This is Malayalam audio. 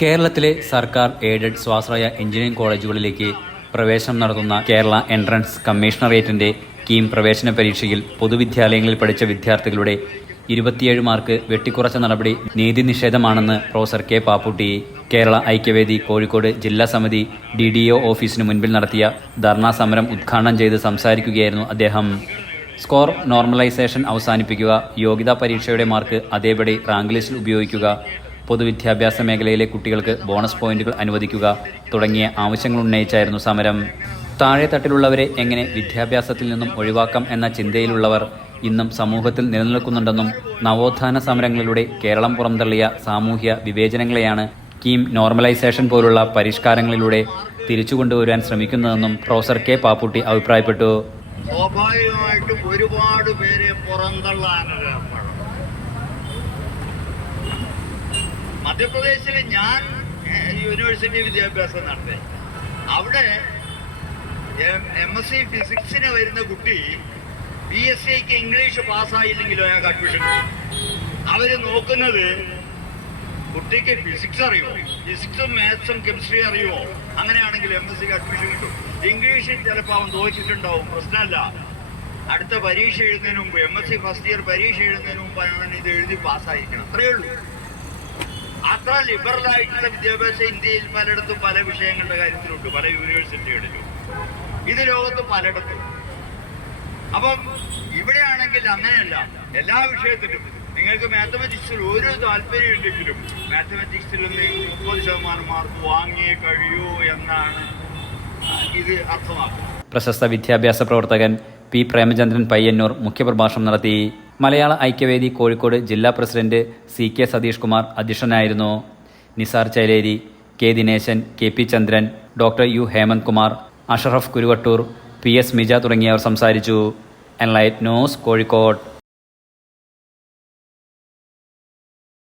കേരളത്തിലെ സർക്കാർ എയ്ഡഡ് സ്വാശ്രയ എഞ്ചിനീയറിംഗ് കോളേജുകളിലേക്ക് പ്രവേശനം നടത്തുന്ന കേരള എൻട്രൻസ് കമ്മീഷണറേറ്റിന്റെ കീം പ്രവേശന പരീക്ഷയിൽ പൊതുവിദ്യാലയങ്ങളിൽ പഠിച്ച വിദ്യാർത്ഥികളുടെ 27 മാർക്ക് വെട്ടിക്കുറച്ച നടപടി നീതിനിഷേധമാണെന്ന് പ്രൊഫസർ കെ പാപ്പുട്ടി. കേരള ഐക്യവേദി കോഴിക്കോട് ജില്ലാ സമിതി DDO ഓഫീസിനു മുൻപിൽ നടത്തിയ ധർണാ സമരം ഉദ്ഘാടനം ചെയ്ത് സംസാരിക്കുകയായിരുന്നു അദ്ദേഹം. സ്കോർ നോർമലൈസേഷൻ അവസാനിപ്പിക്കുക, യോഗ്യതാ പരീക്ഷയുടെ മാർക്ക് അതേപടി റാങ്ക് ലിസ്റ്റിൽ ഉപയോഗിക്കുക, പൊതുവിദ്യാഭ്യാസ മേഖലയിലെ കുട്ടികൾക്ക് ബോണസ് പോയിന്റുകൾ അനുവദിക്കുക തുടങ്ങിയ ആവശ്യങ്ങൾ ഉന്നയിച്ചായിരുന്നു സമരം. താഴെത്തട്ടിലുള്ളവരെ എങ്ങനെ വിദ്യാഭ്യാസത്തിൽ നിന്നും ഒഴിവാക്കാം എന്ന ചിന്തയിലുള്ളവർ ഇന്നും സമൂഹത്തിൽ നിലനിൽക്കുന്നുണ്ടെന്നും നവോത്ഥാന സമരങ്ങളിലൂടെ കേരളം പുറംതള്ളിയ സാമൂഹ്യ വിവേചനങ്ങളെയാണ് കീം നോർമലൈസേഷൻ പോലുള്ള പരിഷ്കാരങ്ങളിലൂടെ തിരിച്ചുകൊണ്ടുവരാൻ ശ്രമിക്കുന്നതെന്നും പ്രൊഫസർ കെ പാപ്പുട്ടി അഭിപ്രായപ്പെട്ടു. സ്വാഭാവികമായിട്ടും ഒരുപാട് പേരെ പുറന്തള്ളാനുള്ള മധ്യപ്രദേശിൽ ഞാൻ യൂണിവേഴ്സിറ്റി വിദ്യാഭ്യാസം നടത്തി. അവിടെ MSc ഫിസിക്സിന് വരുന്ന കുട്ടി BScക്ക് ഇംഗ്ലീഷ് പാസ്സായില്ലെങ്കിലോ അയാൾക്ക് അഡ്മിഷൻ കിട്ടും. അവര് നോക്കുന്നത് കുട്ടിക്ക് ഫിസിക്സ് അറിയുമോ, ഫിസിക്സും മാത്സും കെമിസ്ട്രി അറിയുമോ, അങ്ങനെയാണെങ്കിൽ MScക്ക് അഡ്മിഷൻ കിട്ടും. ഇംഗ്ലീഷിൽ ചിലപ്പോൾ അവൻ തോച്ചിട്ടുണ്ടാവും, പ്രശ്നമല്ല. അടുത്ത പരീക്ഷ എഴുതുന്നതിന് മുമ്പ് MSc ഫസ്റ്റ് ഇയർ പരീക്ഷ എഴുതുന്നതിന് മുമ്പ് അവൻ ഇത് എഴുതി പാസ്സായിരിക്കണം. അത്രയേ ഉള്ളൂ. അത്ര ലിബറലായിട്ടുള്ള വിദ്യാഭ്യാസം ഇന്ത്യയിൽ പലയിടത്തും പല വിഷയങ്ങളുടെ കാര്യത്തിലുണ്ട്, പല യൂണിവേഴ്സിറ്റികളിലും. ഇത് ലോകത്ത് പലയിടത്തും. അപ്പം ഇവിടെയാണെങ്കിൽ അങ്ങനെയല്ല. എല്ലാ വിഷയത്തിലും നിങ്ങൾക്ക് മാത്തമാറ്റിക്സിൽ ഒരു താല്പര്യം ഉണ്ടെങ്കിലും മാത്തമാറ്റിക്സിൽ 30% മാർക്ക് വാങ്ങിയേ കഴിയൂ എന്നാണ് ഇത് അർത്ഥമാക്കുന്നത്. പ്രശസ്ത വിദ്യാഭ്യാസ പ്രവർത്തകൻ P. പ്രേമചന്ദ്രൻ പയ്യന്നൂർ മുഖ്യപ്രഭാഷണം നടത്തി. മലയാള ഐക്യവേദി കോഴിക്കോട് ജില്ലാ പ്രസിഡന്റ് CK സതീഷ് കുമാർ അധ്യക്ഷനായിരുന്നു. Nisar Chaileri, K. Dineshan, KP Chandran, doctor U. Hemanth Kumar, Ashraf Kuruvattoor, PS Mija തുടങ്ങിയവർ സംസാരിച്ചു. Enlight news Kozhikode.